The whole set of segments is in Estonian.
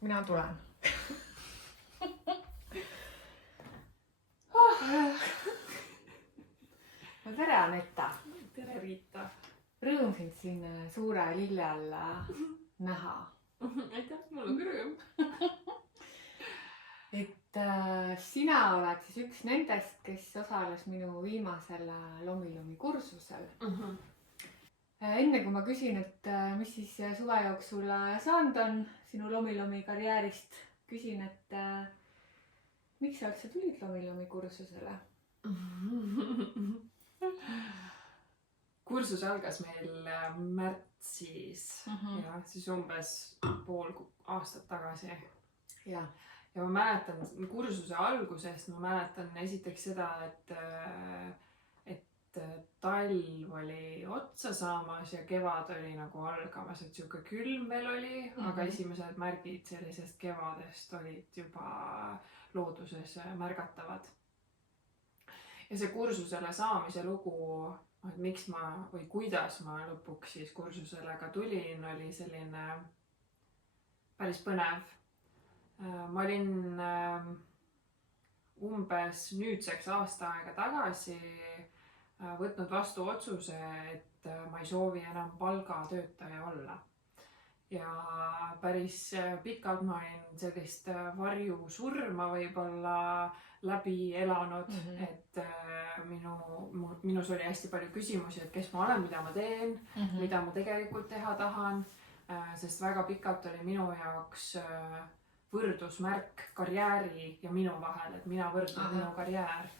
Mina tulen. No tere, Anetta. Tere, Riita. Rõõm sind siin suure lille alla näha. Aitäh, mul on ka rõõm. Et sina oled siis üks nendest, kes osales minu viimasel Lomi kursusel. Enne kui ma küsin, et mis siis suve jooksul saanud on sinu Lomi karjäärist, küsin, et miks sa üldse tulid Lomi kursusele? Kursus algas meil märtsis ja siis umbes pool aastat tagasi. Ja ma mäletan kursuse algusest, ma mäletan esiteks seda, et talv oli otsa saamas ja kevad oli nagu algamas, et siuke külm veel oli, aga esimesed märgid sellisest kevadest olid juba looduses märgatavad. Ja see kursusele saamise lugu, et miks ma või kuidas ma lõpuks siis kursusele ka tulin, oli selline päris põnev. Ma olin umbes nüüdseks aasta aega tagasi võtnud vastu otsuse, et ma ei soovi enam palgatöötaja olla. Ja päris pikalt ma olin sellist varjusurma võib-olla läbi elanud, et minus oli hästi palju küsimusi, et kes ma olen, mida ma teen, mida ma tegelikult teha tahan, sest väga pikalt oli minu jaoks võrdusmärk karjääri ja minu vahel, et mina võrdlen minu karjäär.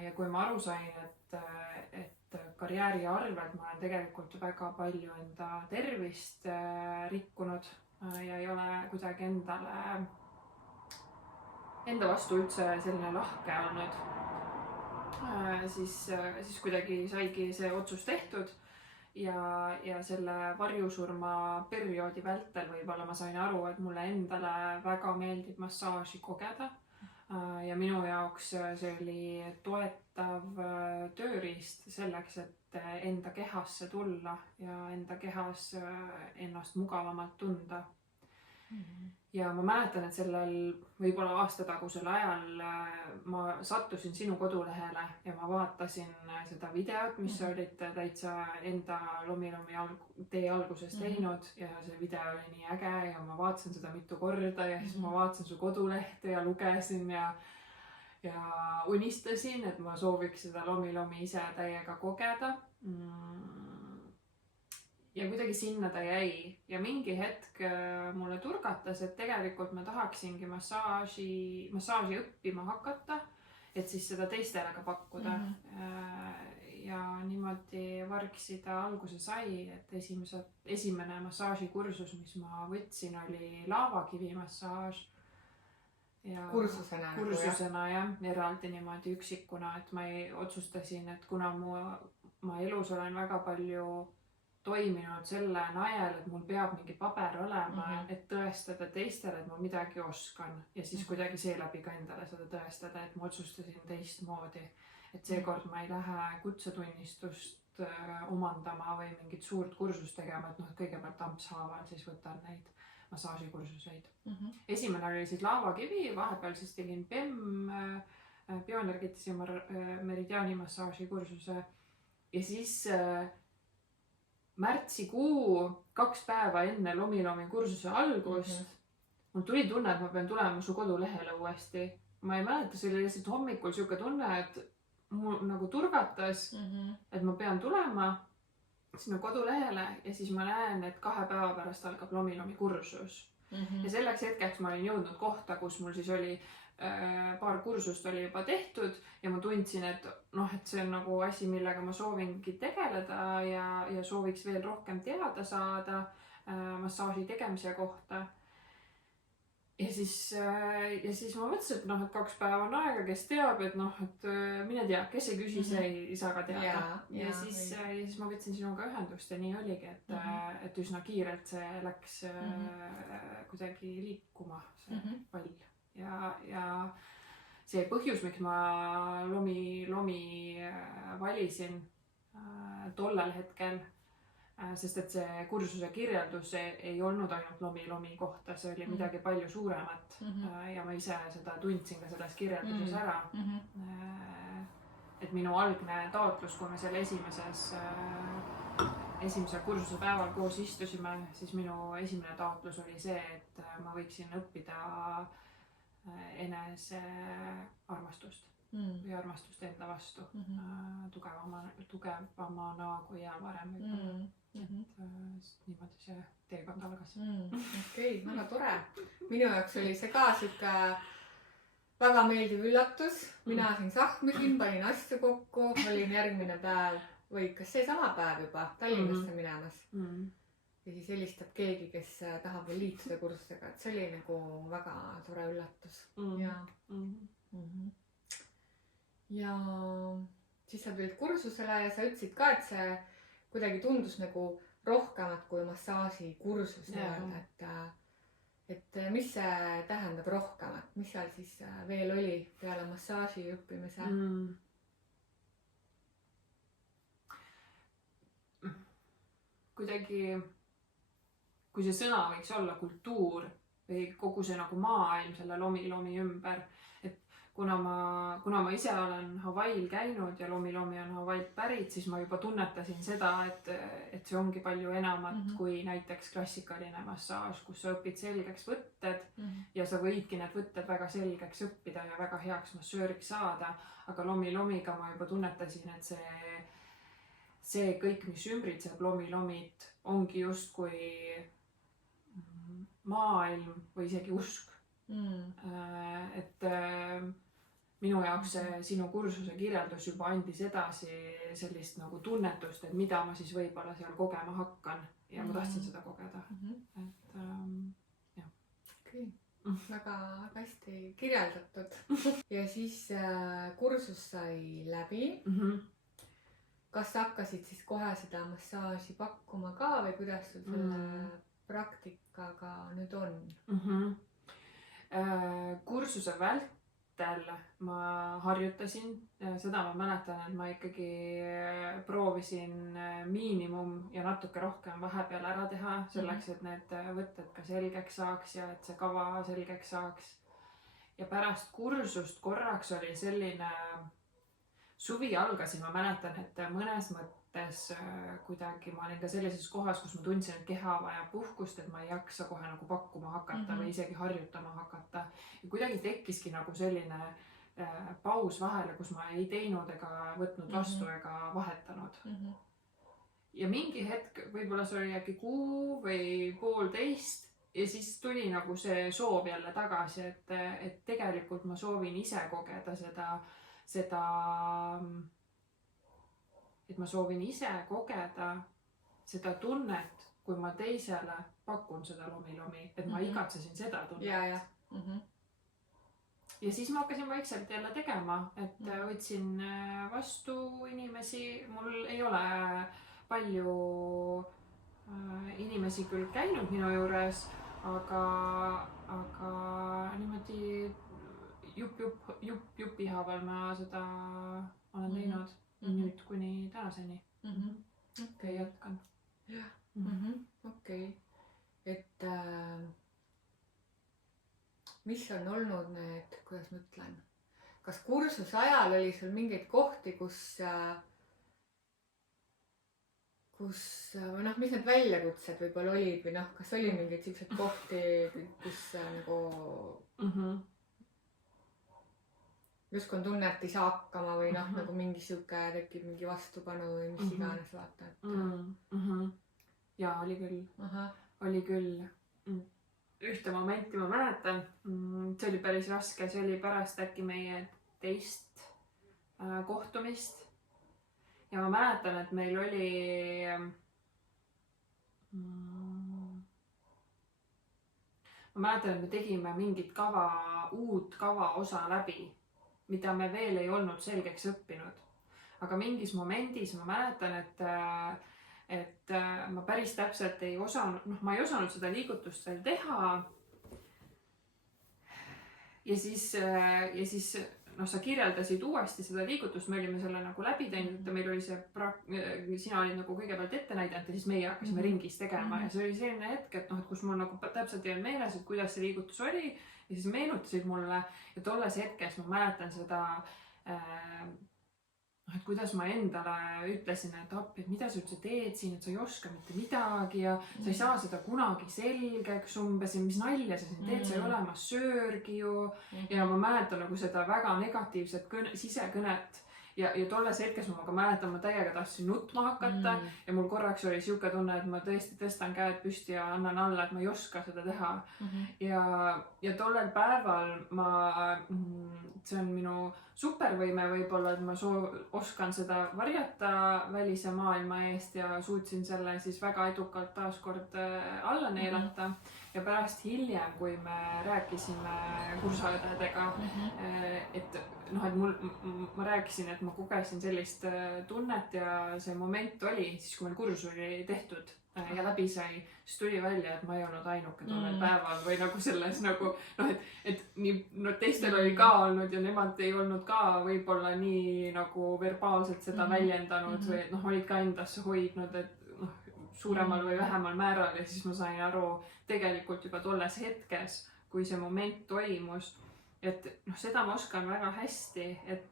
Ja kui ma aru sain, et karjääri arvelt ma olen tegelikult väga palju enda tervist rikkunud ja ei ole kuidagi enda vastu üldse selline lahke olnud, siis kuidagi saigi see otsus tehtud ja selle varjusurma perioodi vältel võib-olla ma sain aru, et mulle endale väga meeldib massaaži kogeda. Ja minu jaoks see oli toetav tööriist selleks, et enda kehasse tulla ja enda kehas ennast mugavamalt tunda. Ja ma mäletan, et sellel võib-olla aastatagusel ajal ma sattusin sinu kodulehele ja ma vaatasin seda videot, mis sa olid täitsa enda Lomi tee alguses teinud ja see video oli nii äge ja ma vaatasin seda mitu korda ja siis ma vaatasin su kodulehte ja lugesin ja unistasin, et ma sooviks seda Lomi ise täiega kogeda. Ja kuidagi sinna ta jäi ja mingi hetk mulle turgatas, et tegelikult ma tahaksingi massaaži õppima hakata, et siis seda teistele ka pakkuda. Ja niimoodi vargsida alguse sai, et esimene massaažikursus, mis ma võtsin, oli laavakivimassaaž. Kursusena jah, eraldi niimoodi üksikuna, et ma otsustasin, et kuna ma elus olen väga palju toiminud selle najal, et mul peab mingi paber olema, et tõestada teistele, et ma midagi oskan ja siis kuidagi seeläbi ka endale seda tõestada, et ma otsustasin teistmoodi, et seekord ma ei lähe kutsetunnistust omandama või mingit suurt kursust tegema, et kõigepealt ampshaaval siis võtan neid massaažikursuseid. Esimene oli siis laavakivi, vahepeal siis tegin PEM, bioenergeetise meridiaani massaaži kursuse ja siis märtsikuu 2 päeva enne Lomi kursuse algust mul tuli tunne, et ma pean tulema su kodulehele uuesti. Ma ei mäleta, see oli lihtsalt hommikul siuke tunne, et mul nagu turgatas, et ma pean tulema sinna kodulehele ja siis ma näen, et 2 päeva pärast algab Lomi kursus. Ja selleks hetkeks ma olin jõudnud kohta, kus mul siis oli paar kursust oli juba tehtud ja ma tundsin, et see on nagu asi, millega ma soovingi tegeleda ja sooviks veel rohkem teada saada massaaži tegemise kohta. Ja siis ma mõtlesin, et 2 päeva on aega, kes teab, et mine tea, kes ei küsi, see ei saa ka teada. Ja siis ma võtsin sinuga ühendust ja nii oligi, et üsna kiirelt see läks kuidagi liikuma, see pall. Ja see põhjus, miks ma Lomi valisin tollel hetkel, sest et see kursuse kirjeldus ei olnud ainult lomi kohta, see oli midagi palju suuremat. Ja ma ise seda tundsin ka selles kirjelduses ära. Et minu algne taotlus, kui me selle esimesel kursuse päeval koos istusime, siis minu esimene taotlus oli see, et ma võiksin õppida enese armastust või armastust enda vastu tugevamana kui varem. Et niimoodi see teekond algas. Okei, väga tore. Minu jaoks oli see ka siuke väga meeldiv üllatus. Mina siin sahmisin, panin asju kokku, olin järgmine päev või kas seesama päev juba Tallinnasse minemas. Ja siis helistab keegi, kes tahab veel liituda kursusega, et see oli nagu väga tore üllatus. Ja siis sa tulid kursusele ja sa ütlesid ka, et see kuidagi tundus nagu rohkemat kui massaaži kursus öelda, et mis see tähendab rohkemat, mis seal siis veel oli peale massaaži õppimise? Kuidagi, kui see sõna võiks olla kultuur või kogu see nagu maailm selle lomi ümber, et kuna ma ise olen Hawaii'l käinud ja lomi on Hawaii'lt pärit, siis ma juba tunnetasin seda, et see ongi palju enamat kui näiteks klassikaline massaaž, kus sa õpid selgeks võtted ja sa võidki need võtted väga selgeks õppida ja väga heaks massööriks saada, aga lomiga ma juba tunnetasin, et see kõik, mis ümbritseb lomit, ongi justkui maailm või isegi usk. Et minu jaoks see sinu kursuse kirjeldus juba andis edasi sellist nagu tunnetust, et mida ma siis võib-olla seal kogema hakkan ja ma tahtsin seda kogeda. Et jah. Okei, väga hästi kirjeldatud. Ja siis kursus sai läbi. Kas sa hakkasid siis kohe seda massaaži pakkuma ka või kuidas sul selle praktikaga nüüd on? Kursuse vältel ma harjutasin, seda ma mäletan, et ma ikkagi proovisin miinimum ja natuke rohkem vahepeal ära teha selleks, et need võtted ka selgeks saaks ja et see kava selgeks saaks. Ja pärast kursust korraks oli selline suvi algas ja ma mäletan, et mõnes mõttes kuidagi ma olin ka sellises kohas, kus ma tundsin, et keha vajab puhkust, et ma ei jaksa kohe nagu pakkuma hakata või isegi harjutama hakata. Ja kuidagi tekkiski nagu selline paus vahele, kus ma ei teinud ega võtnud vastu ega vahetanud. Ja mingi hetk, võib-olla see oli äkki kuu või 1,5 ja siis tuli nagu see soov jälle tagasi, et tegelikult ma soovin ise kogeda et ma soovin ise kogeda seda tunnet, kui ma teisele pakun seda lomi, et ma igatsesin seda tunnet. Ja siis ma hakkasin vaikselt jälle tegema, et võtsin vastu inimesi, mul ei ole palju inimesi küll käinud minu juures, aga niimoodi jupi haaval ma seda olen teinud nüüd kuni tänaseni. Okei, jätkan. Okei. Et mis on olnud need, kuidas ma ütlen, kas kursuse ajal oli sul mingeid kohti, kus või mis need väljakutsed võib-olla olid või kas oli mingeid selliseid kohti, kus nagu justkui on tunne, et ei saa hakkama või nagu mingi siuke tekib mingi vastupanu või mis iganes vaata. Ja oli küll. Ühte momenti ma mäletan, see oli päris raske, see oli pärast äkki meie teist kohtumist. Ja ma mäletan, et meil oli ma mäletan, et me tegime mingit uut kava osa läbi, mida me veel ei olnud selgeks õppinud. Aga mingis momendis ma mäletan, et ma päris täpselt ei osanud seda liigutust veel teha. Ja siis sa kirjeldasid uuesti seda liigutust, me olime selle nagu läbi teinud, et meil oli see sina olid nagu kõigepealt ette näidanud ja siis meie hakkasime ringis tegema ja see oli selline hetk, et et kus mul nagu täpselt ei olnud meeles, et kuidas see liigutus oli ja siis meenutasid mulle ja tolles hetkes ma mäletan seda et kuidas ma endale ütlesin, et appi, et mida sa üldse teed siin, et sa ei oska mitte midagi ja sa ei saa seda kunagi selgeks umbes ja mis nalja sa siin teed, sa ei ole massöörgi ju. Ja ma mäletan nagu seda väga negatiivset sisekõnet ja tolles hetkes ma ka mäletan, ma täiega tahtsin nutma hakata ja mul korraks oli siuke tunne, et ma tõesti tõstan käed püsti ja annan alla, et ma ei oska seda teha. Ja tollel päeval see on minu supervõime võib-olla, et ma oskan seda varjata välise maailma eest ja suutsin selle siis väga edukalt taaskord alla neelata. Ja pärast hiljem, kui me rääkisime kursaõdedega, et ma rääkisin, et ma kogesin sellist tunnet ja see moment oli, siis kui meil kursus oli tehtud ja läbi sai, siis tuli välja, et ma ei olnud ainuke tollel päeval või nagu selles nagu, et nii, teistel oli ka olnud ja nemad ei olnud ka võib-olla nii nagu verbaalselt seda väljendanud või olid ka endasse hoidnud, et suuremal või vähemal määral ja siis ma sain aru tegelikult juba tolles hetkes, kui see moment toimus, et seda ma oskan väga hästi, et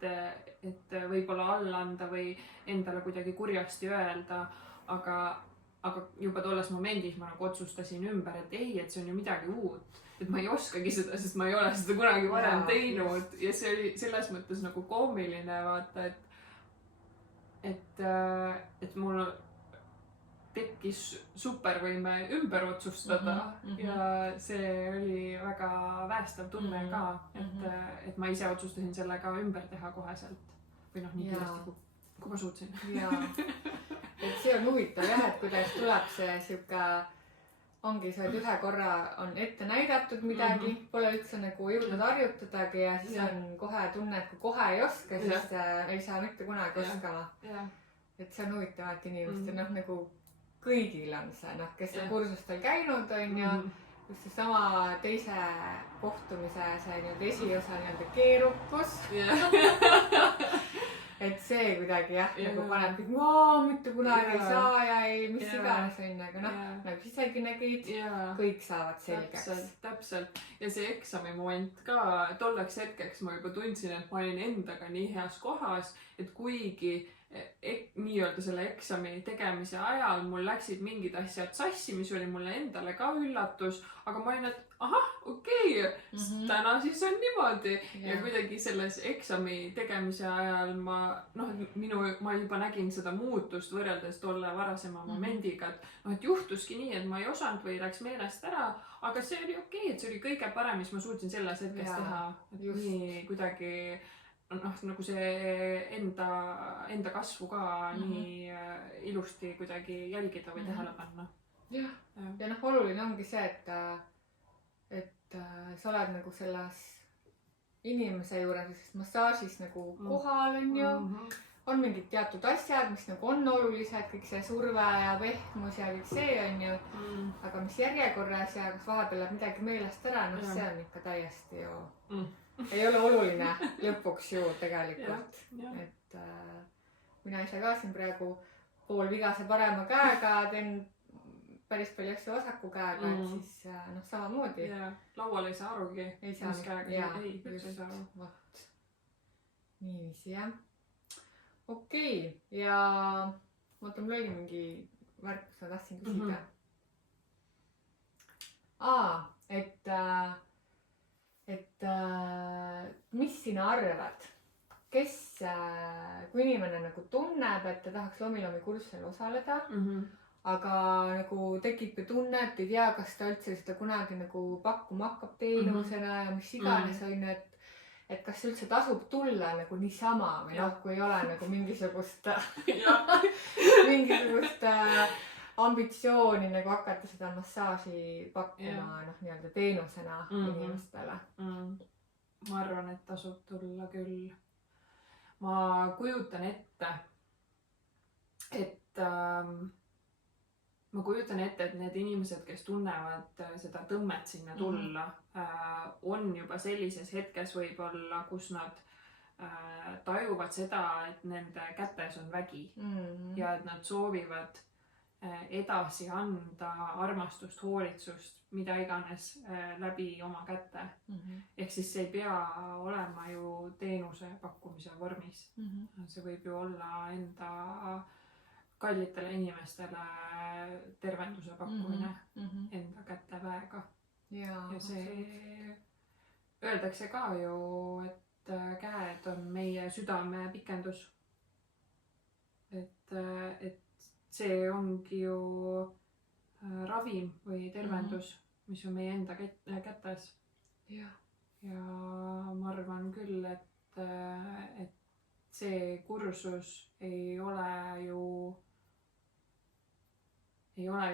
võib-olla alla anda või endale kuidagi kurjasti öelda, aga juba tolles momendis ma nagu otsustasin ümber, et ei, et see on ju midagi uut, et ma ei oskagi seda, sest ma ei ole seda kunagi varem teinud ja see oli selles mõttes nagu koomiline vaata, et mul tekkis supervõime ümber otsustada ja see oli väga päästav tunne ka, et ma ise otsustasin selle ka ümber teha koheselt või nii kiiresti, kui ma suutsin. Et see on huvitav jah, et kuidas tuleb see siuke, ongi see, et ühe korra on ette näidatud midagi, pole üldse nagu jõudnud harjutadagi ja siis on kohe tunne, et kui kohe ei oska, siis ei saa mitte kunagi oskama. Et see on huvitav, et inimestel nagu kõigil on see, kes on kursustel käinud, on ju, just seesama teise kohtumise see esiosa keerukus. Et see kuidagi nagu paneb kõik, mitte kunagi ei saa ja ei, mis iganes on, aga nagu sa isegi nägid, kõik saavad selgeks. Täpselt. Ja see eksami moment ka, tolleks hetkeks ma juba tundsin, et ma olin endaga nii heas kohas, et kuigi nii-öelda selle eksami tegemise ajal mul läksid mingid asjad sassi, mis oli mulle endale ka üllatus, aga ma olin, et ahah, okei, täna siis on niimoodi ja kuidagi selles eksami tegemise ajal ma juba nägin seda muutust võrreldes tolle varasema momendiga, et juhtuski nii, et ma ei osanud või läks meelest ära, aga see oli okei, et see oli kõige parem, mis ma suutsin selles hetkes teha, et nii kuidagi nagu see enda kasvu ka nii ilusti kuidagi jälgida või tähele panna. Ja oluline ongi see, et sa oled nagu selles inimese juures, sest massaažis nagu kohal on ju, on mingid teatud asjad, mis nagu on olulised, kõik see surve ja pehmus ja kõik see on ju, aga mis järjekorras ja kas vahepeal läheb midagi meelest ära, see on ikka täiesti ju ei ole oluline lõpuks ju tegelikult, et mina ise ka siin praegu poolvigase parema käega teen päris palju asju vasaku käega, et siis samamoodi. Laual ei saa arugi. Ei saa. Niiviisi jah. Okei, ja vaata, mul oli mingi värk, mis ma tahtsin küsida. Et mis sina arvad, kes, kui inimene nagu tunneb, et ta tahaks Lomi kursusel osaleda, aga nagu tekib tunne, et ei tea, kas ta üldse seda kunagi nagu pakkuma hakkab teenusena ja mis iganes on, et kas üldse tasub tulla nagu niisama või kui ei ole nagu mingisugust ambitsiooni nagu hakata seda massaaži pakkuma nii-öelda teenusena inimestele. Ma arvan, et tasub tulla küll. Ma kujutan ette, et need inimesed, kes tunnevad seda tõmmet sinna tulla, on juba sellises hetkes võib-olla, kus nad tajuvad seda, et nende kätes on vägi ja et nad soovivad edasi anda armastust, hoolitsust, mida iganes läbi oma käte. Ehk siis see ei pea olema ju teenuse pakkumise vormis. See võib ju olla enda kallitele inimestele tervenduse pakkumine enda käteväega. ja see öeldakse ka ju, et käed on meie südame pikendus. Et see ongi ju ravim või tervendus, mis on meie enda kätes. Ja ma arvan küll, et see kursus ei ole ju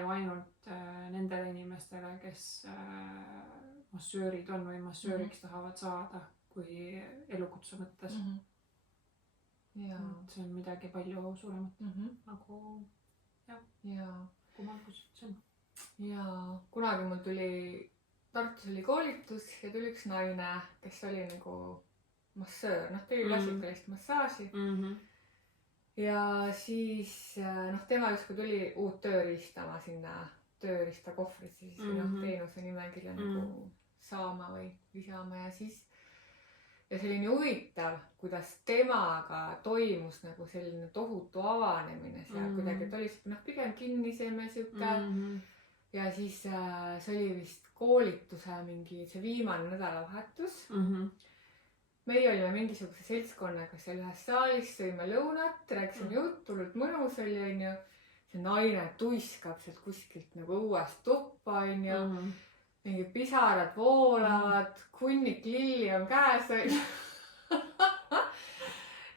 ainult nendele inimestele, kes massöörid on või massööriks tahavad saada kui elukutse mõttes. See on midagi palju suuremat nagu kummalgus see on. Ja kunagi mul tuli, Tartus oli koolitus ja tuli üks naine, kes oli nagu massöör, tegi klassikalist massaaži. Ja siis tema justkui tuli uut tööriistama sinna tööriistakohvrisse, siis teenuse nimekirja nagu saama või lisama ja siis ja see oli nii huvitav, kuidas temaga toimus nagu selline tohutu avanemine seal kuidagi, et oli siuke pigem kinnisem ja siuke ja siis see oli vist koolituse mingi see viimane nädalavahetus. Meie olime mingisuguse seltskonnaga seal ühes saalis, sõime lõunat, rääkisime juttu, hullult mõnus oli, onju. See naine tuiskab sealt kuskilt nagu õuest tuppa, onju. Mingid pisarad voolavad, kunnik lilli on käes, onju.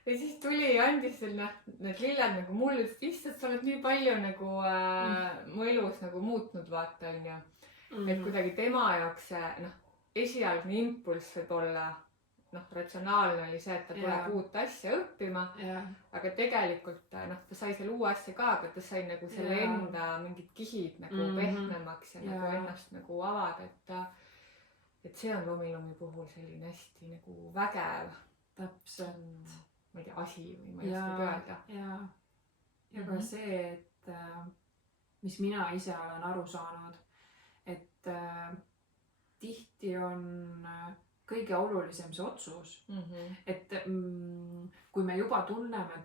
Ja siis tuli ja andis need lilled nagu mulle, et issand, sa oled nii palju nagu mu elus nagu muutnud, vaata, onju. Et kuidagi tema jaoks see, esialgne impulss võib olla ratsionaalne oli see, et ta tuleb uut asja õppima, aga tegelikult ta sai selle uue asja ka, aga ta sai nagu selle enda mingid kihid nagu pehmemaks ja nagu ennast nagu avada, et see on lomilumi puhul selline hästi nagu vägev. Täpselt. Ma ei tea, asi või ma ei oska öelda. Ja ka see, et mis mina ise olen aru saanud, et tihti on kõige olulisem see otsus, et kui me juba tunneme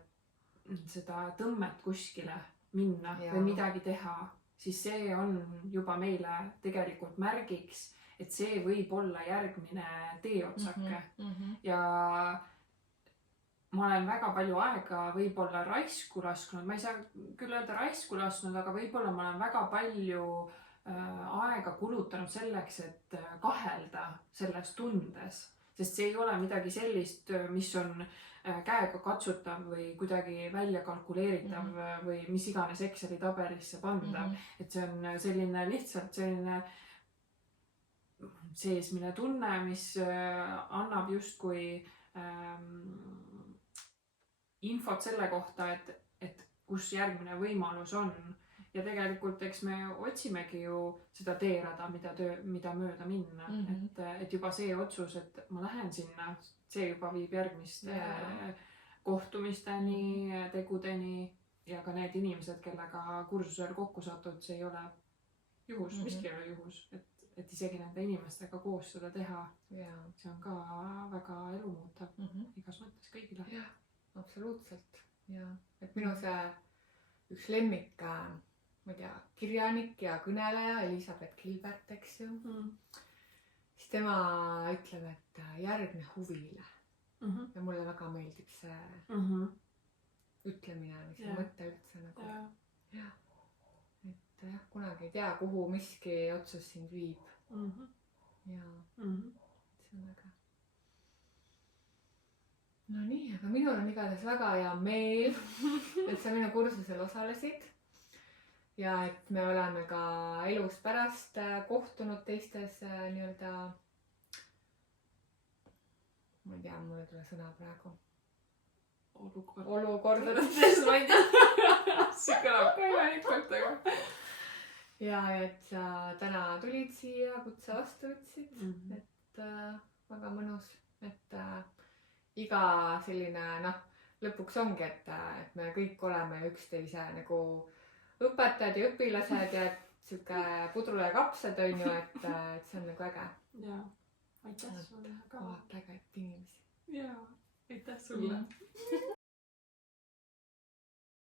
seda tõmmet kuskile minna või midagi teha, siis see on juba meile tegelikult märgiks, et see võib olla järgmine teeotsake. Ja ma olen väga palju aega võib-olla raisku lasknud, ma ei saa küll öelda raisku lasknud, aga võib-olla ma olen väga palju aega kulutanud selleks, et kahelda selles tundes, sest see ei ole midagi sellist, mis on käega katsutav või kuidagi välja kalkuleeritav või mis iganes Exceli tabelisse pandav, et see on selline lihtsalt selline seesmine tunne, mis annab justkui infot selle kohta, et kus järgmine võimalus on. Ja tegelikult eks me otsimegi ju seda teerada, mida mööda minna. Et juba see otsus, et ma lähen sinna, see juba viib järgmiste kohtumisteni, tegudeni ja ka need inimesed, kellega kursusel kokku satud, see ei ole juhus, miski ei ole juhus. Et isegi nende inimestega koos seda teha, see on ka väga elumuutav igas mõttes kõigile. Jah, absoluutselt. Et minu see üks lemmik ma ei tea, kirjanik ja kõneleja Elisabeth Gilbert, eks ju. Siis tema ütleb, et järgne huvile. Ja mulle väga meeldib see ütlemine, mis see mõte üldse nagu. Et kunagi ei tea, kuhu miski otsus sind viib. Ja see on väga. No nii, aga minul on igatahes väga hea meel, et sa minu kursusel osalesid. Ja et me oleme ka elus pärast kohtunud teistes nii-öelda, ma ei tea, mul ei tule sõna praegu. Olukordades, ma ei tea. See kõlab ka imelikult, aga. Ja et sa täna tulid siia, kutse vastu võtsid, et väga mõnus, et iga selline noh, lõpuks ongi, et me kõik oleme üksteise nagu õpetajad ja õpilased ja et sihuke pudru ja kapsad on ju, et see on nagu äge. jaa, aitäh sulle ka. kohata ägedat inimesi. jaa, aitäh sulle.